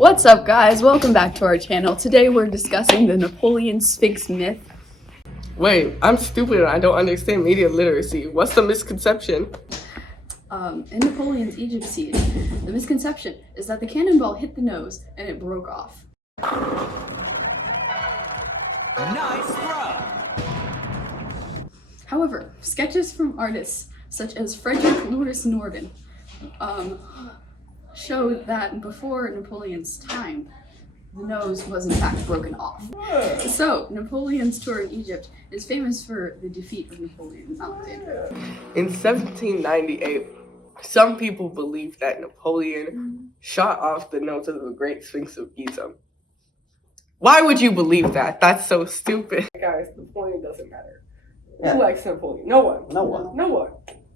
What's up, guys? Welcome back to our channel. Today we're discussing the Napoleon Sphinx myth. Wait, I'm stupid and I don't understand media literacy. What's the misconception? In Napoleon's Egypt siege, the misconception is that the cannonball hit the nose and it broke off. Nice throw! However, sketches from artists such as Frederick Louis Norden showed that before Napoleon's time, the nose was in fact broken off. So, Napoleon's tour in Egypt is famous for the defeat of Napoleon in Alexandria. In 1798, some people believe that Napoleon shot off the nose of the Great Sphinx of Giza. Why would you believe that? That's so stupid. Guys, Napoleon doesn't matter. Yeah. Who likes Napoleon? No one. No one. No one.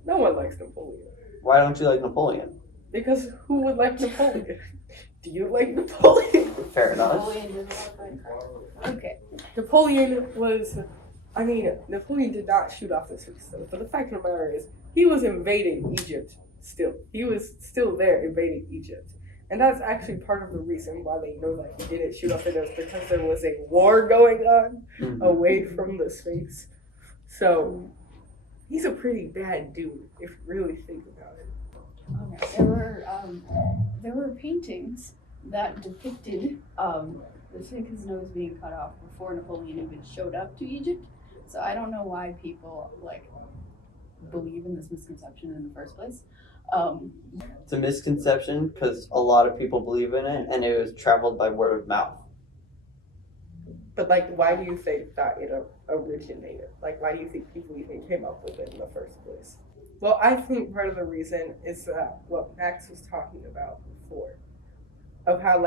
No one likes Napoleon. Why don't you like Napoleon? Because who would like Napoleon? Do you like Napoleon? Fair enough. Okay. Napoleon did not shoot off the Sphinx, but the fact of the matter is, he was invading Egypt still. He was still there invading Egypt. And that's actually part of the reason why they know that he didn't shoot off the nose, because there was a war going on away from the Sphinx. So, he's a pretty bad dude, if you really think about it. Okay. There were paintings that depicted the Sphinx's nose being cut off before Napoleon even showed up to Egypt. So I don't know why people believe in this misconception in the first place. It's a misconception because a lot of people believe in it, and it was traveled by word of mouth. But why do you think that it originated? Why do you think people even came up with it in the first place? Well, I think part of the reason is what Max was talking about before, of how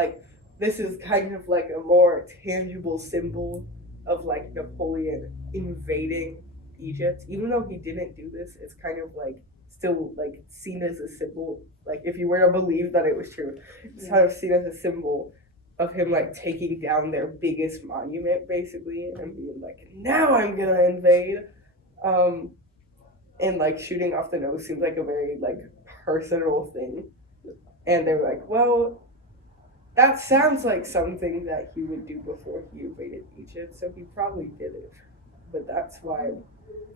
this is kind of a more tangible symbol of Napoleon invading Egypt. Even though he didn't do this, it's kind of still seen as a symbol. If you were to believe that it was true, it's kind of seen as a symbol of him taking down their biggest monument basically and being now I'm gonna invade. And shooting off the nose seems like a very personal thing. And they're well, that sounds like something that he would do before he invaded Egypt, so he probably did it. But that's why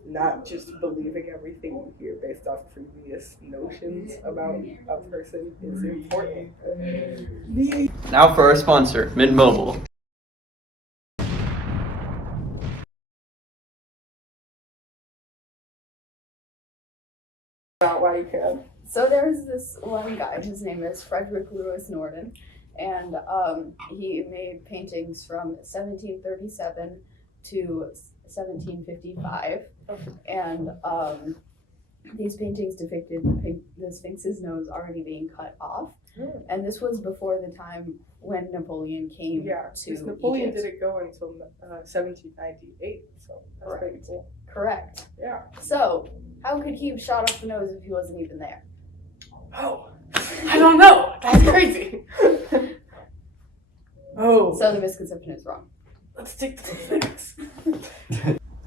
not just believing everything you hear based off previous notions about a person is important. Now for our sponsor, Mint Mobile. Not why you can. So there's this one guy, his name is Frederick Louis Norden, and he made paintings from 1737 to 1755, and these paintings depicted the Sphinx's nose already being cut off, and this was before the time when Napoleon came to Napoleon Egypt. didn't go until 1798, so that's pretty cool. Correct. Yeah. So, how could he have shot off the nose if he wasn't even there? Oh, I don't know. That's crazy. Oh. So the misconception is wrong. Let's stick to the facts.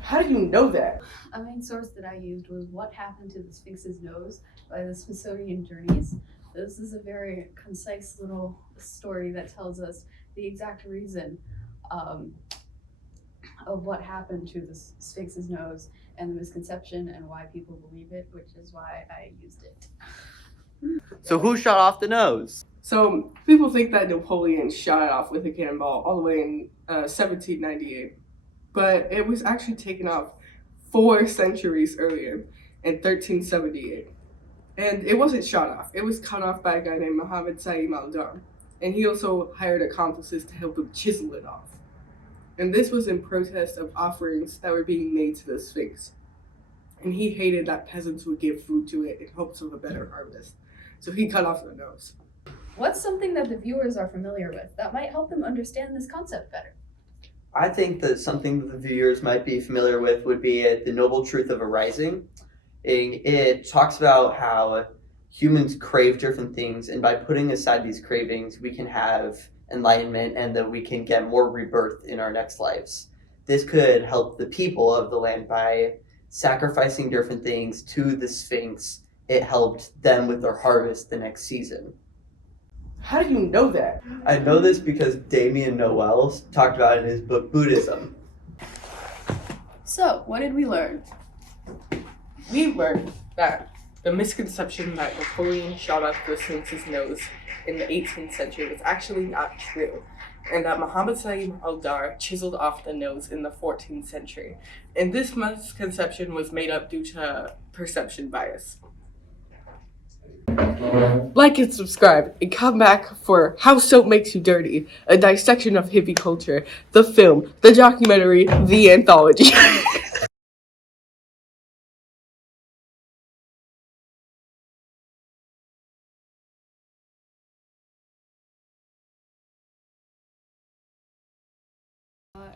How do you know that? A main source that I used was What Happened to the Sphinx's Nose by the Smithsonian Journeys. This is a very concise little story that tells us the exact reason of what happened to the Sphinx's nose and the misconception and why people believe it, which is why I used it. So who shot off the nose? So people think that Napoleon shot it off with a cannonball all the way in 1798, but it was actually taken off 4 centuries earlier in 1378. And it wasn't shot off. It was cut off by a guy named Muhammad Saim al-Dam. And he also hired accomplices to help him chisel it off. And this was in protest of offerings that were being made to the Sphinx. And he hated that peasants would give food to it in hopes of a better harvest. So he cut off the nose. What's something that the viewers are familiar with that might help them understand this concept better? I think that something that the viewers might be familiar with would be The Noble Truth of Arising. It talks about how humans crave different things, and by putting aside these cravings, we can have enlightenment and that we can get more rebirth in our next lives. This could help the people of the land by sacrificing different things to the Sphinx. It helped them with their harvest the next season. How do you know that? I know this because Damien Noel talked about it in his book Buddhism. So, what did we learn? We learned that the misconception that Napoleon shot off the prince's nose in the 18th century was actually not true, and that Muhammad Saeed al-Dar chiseled off the nose in the 14th century. And this misconception was made up due to perception bias. Like and subscribe, and come back for How Soap Makes You Dirty, a dissection of hippie culture, the film, the documentary, the anthology.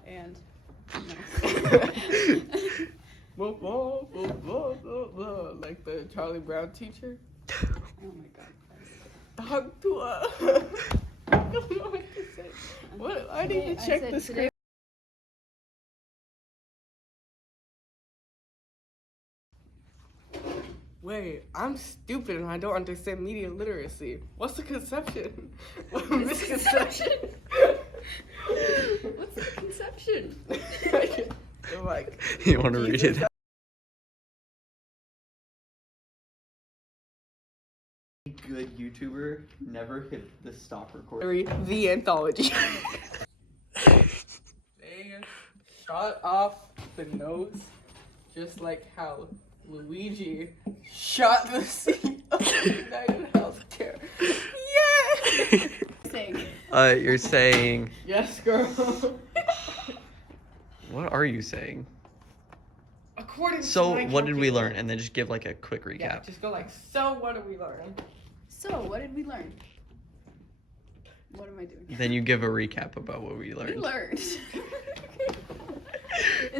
And Like the Charlie Brown teacher. oh my god. Dog to I don't know what to say. What? I need to check the script. Wait, I'm stupid and I don't understand media literacy. What's the conception? Misconception? What's the conception? Like, You want to read it? Good YouTuber never hit the stop recording. the anthology. They shot off the nose just like how Luigi shot the seat of United Healthcare. Yeah! You're saying. Yes, girl. What are you saying? According to So, my what did we calculator- learn? And then just give like a quick recap. Yeah, just go like, so what did we learn? So, what did we learn? What am I doing? Then you give a recap about what we We learned. learned. Is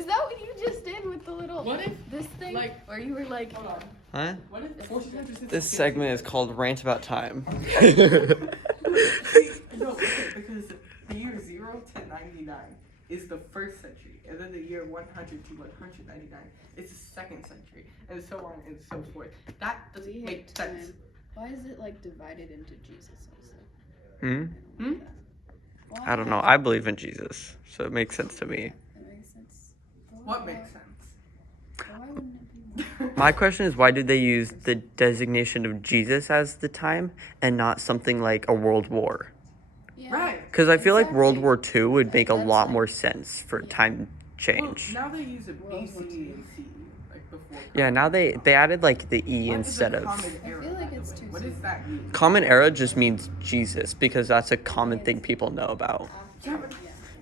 that what you just did with the little What if, this thing? like- or you were like, hold on. Huh? What if This segment is called Rant About Time. No, okay, because the year 0 to 99 is the first century, and then the year 100 to 199 is the second century, and so on and so forth. That doesn't we make hate sense. time. Why is it like divided into Jesus also? Hmm? Hmm? Why? I don't know. I believe in Jesus, so it makes sense to me. That makes sense. What makes sense? Why wouldn't it be? My question is, why did they use the designation of Jesus as the time and not something like a world war? Yeah. Right. Because I feel like Exactly. World War II would make a That's lot like- more sense for time change. Well, now they use it World War BC II. and CE, like before. Yeah, now they added like the E What is a instead of. common era, I feel like by the it's way? too What does soon. that mean? Common Era just means Jesus because that's a common thing people know about. Yeah, but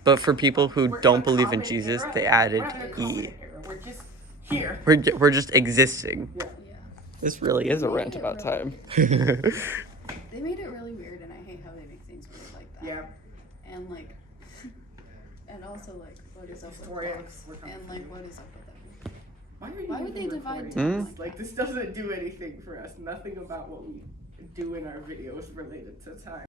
But for people who we're in don't a believe in common Jesus, era. they added We're not in a common E. era. We're just here. We're just existing. Yeah. This really is a They rant made it about really- time. They made it really weird, and I hate how they make things weird like that. Yeah. And like, and also like, what is up with Historians books? were coming And for like, you. what is up with everything? Why are you Why would they even divide recording time this? Like, this doesn't do anything for us. Nothing about what we do in our videos related to time.